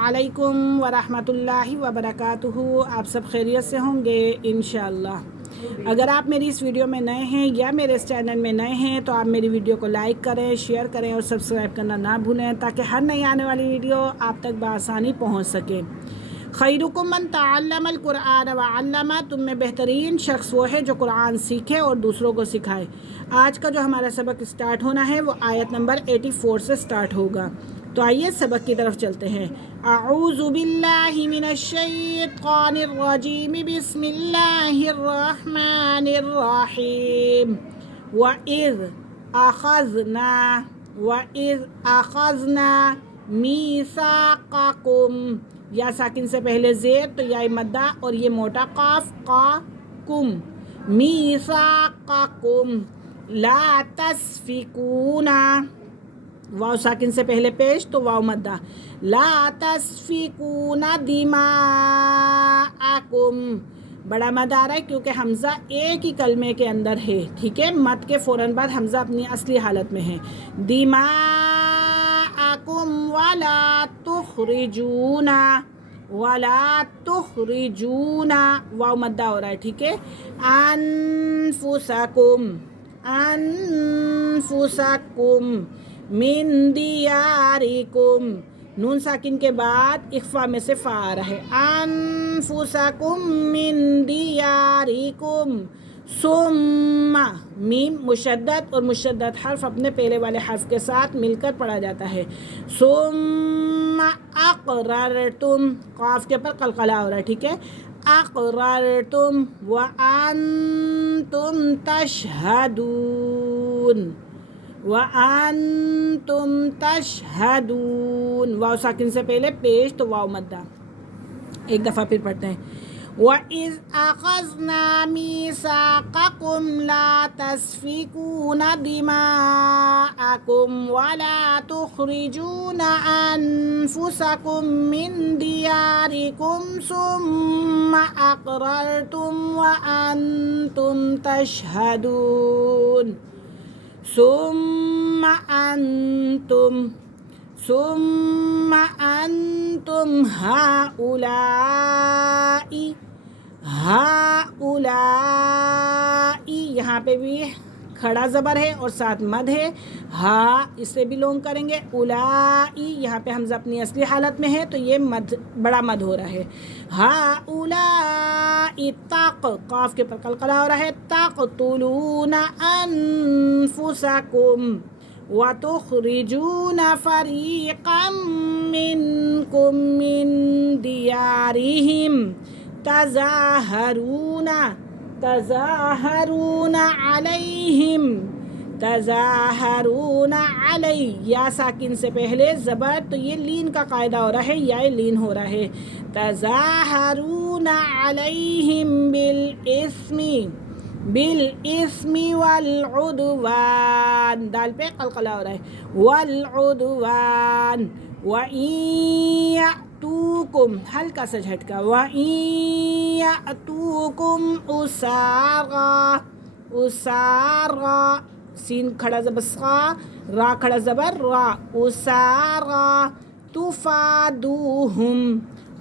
अस्सलामुअलैकुम वरहमतुल्लाहि वबरकातुहू। आप सब खैरियत से होंगे इंशाअल्लाह। अगर आप मेरी इस वीडियो में नए हैं या मेरे इस चैनल में नए हैं तो आप मेरी वीडियो को लाइक करें, शेयर करें और सब्सक्राइब करना ना भूलें ताकि हर नई आने वाली वीडियो आप तक बआसानी पहुँच सके। खैरुकुम मन तअल्लमल कुरआन व अल्लमा, तुम में बेहतरीन शख्स वो है जो कुरान सीखे और दूसरों को सिखाए। आज का जो हमारा सबक स्टार्ट होना है वो आयत नंबर 84 से स्टार्ट होगा। तो आइए सबक की तरफ चलते हैं। अऊज़ु बिल्लाहि मिनश शैतानिर रजीम, बिस्मिल्लाहिर रहमानिर रहीम। व इज़ अख़ज़ना मीसाक़कुम, या साकिन से पहले ज़ेर तो या मद्दा और ये मोटा काफ का कुम। मीसाक़कुम ला तस्फ़िकूना, वाव साकिन से पहले पेश तो वाव मद्दा। ला तस्फ़िकूना दिमाअकुम, बड़ा मद आ रहा है क्योंकि हमज़ा एक ही कलमे के अंदर है। ठीक है, मद के फ़ौरन बाद हमज़ा अपनी असली हालत में है। दिमाअकुम वला तुखरिजूना, वाव मद्दा हो रहा है। ठीक है, अनफुसकुम मिन दियारिकुम, नून साकिन के बाद इख्फा में से फा आ रहा है। अनफुसकुम मिन दियारिकुम, सुम्मा, मीम मुशद्दद और मुशद्दद हर्फ अपने पहले वाले हर्फ के साथ मिलकर पढ़ा जाता है। सुम्मा अक़ररतुम, क़ाफ के ऊपर कलकला हो रहा है। ठीक है, अक़ररतुम व अंतुम तशहदून, वाव साकिन से पहले पेश तो वाव मद्दा। एक दफ़ा फिर पढ़ते हैं। वइज़ अख़ज़ना मीसाक़कुम ला तस्फ़िकूना दिमाअकुम वला तुख़रिजूना अनफुसकुम मिन दियारिकुम सुम्मा अक़ररतुम व अंतुम तशहदून। सुम्मा अंतुम हाउलाई, यहाँ पे भी खड़ा ज़बर है और साथ मद है। हा इससे भी लोंग करेंगे। उलाई, यहाँ पे हमज़ा अपनी असली हालत में है तो ये मद बड़ा मद हो रहा है। हा उलाई तक, काफ के पर कलकला हो रहा है। तक़तुलूना अनफुसकुम व तुख़रिजूना फ़रीक़म मिनकुम मिन दियारिहिम तज़ाहरूना अलैहि, या साकिन से पहले ज़बर तो ये लीन का कायदा हो रहा है, या लीन हो रहा है। तज़ाहरूना अलैहिम बिल इस्मी वल उद्वान, दाल पे कलकला हो रहा है। वल उद्वान व इयतूकुम, हल्का सा झटका। व इयतूकुम उसारा, सीन खड़ा ज़बर सा, रा खड़ा ज़बर रा, उसारा तुफादूहुम,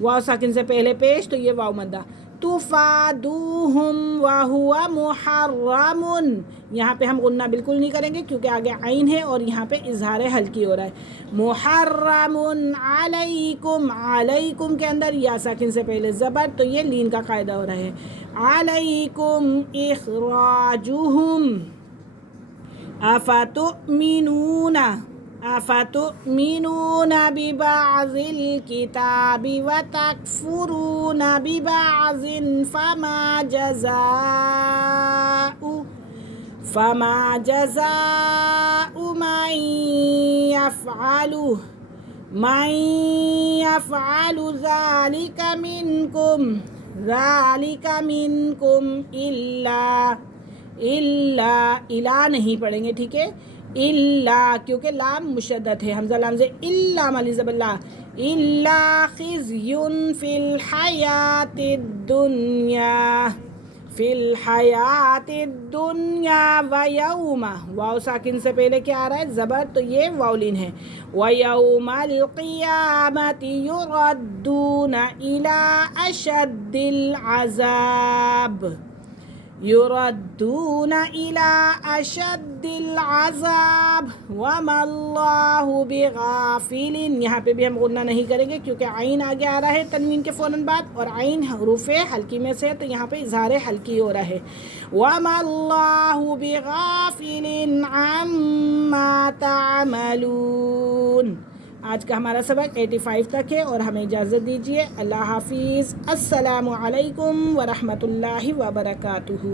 वाव साकिन से पहले पेश तो ये वाव मद्दा। तुफादूहुम व हुवा मुहर्रमुन, यहाँ पे हम गुन्ना बिल्कुल नहीं करेंगे क्योंकि आगे आइन है और यहाँ पे इजहार हल्की हो रहा है। मुहर्रमुन अलैकुम, अलैकुम के अंदर या साकिन से पहले ज़बर तो ये लीन का कायदा हो रहा है। अलैकुम इखराजुहुम अफ़तुमिनूना बिबाज़िल किताबि व तकफ़ुरूना बिबाज़िन फमा जज़ाउ मन यफ़अलु ज़ालिका मिनकुम इल्ला नहीं पढ़ेंगे। ठीक है, इल्ला क्योंकि लाम मुशद्दद है, हमज़ा लाम से इल्ला माली ज़बल्ला, इल्ला खिज़युन फिल हयातिद दुनिया فی الحیات الدنیا ویوم، واو ساکن سے پہلے کیا آ رہا ہے؟ زبر، تو یہ واولین ہے. ویوم القیامت یردون الی اشد العذاب، یردون الی اشد العذاب وما اللہ بغافل. یہاں پہ بھی ہم غنہ نہیں کریں گے کیونکہ عین آگے آ رہا ہے تنوین کے فوراً بعد، اور عین حروف حلقی میں سے، تو یہاں پہ اظہار حلقی ہو رہا ہے. وما اللہ بغافل عما تعملون. آج کا ہمارا سبق 85 تک ہے اور ہمیں اجازت دیجیے. اللہ حافظ. السلام علیکم ورحمۃ اللہ وبرکاتہ.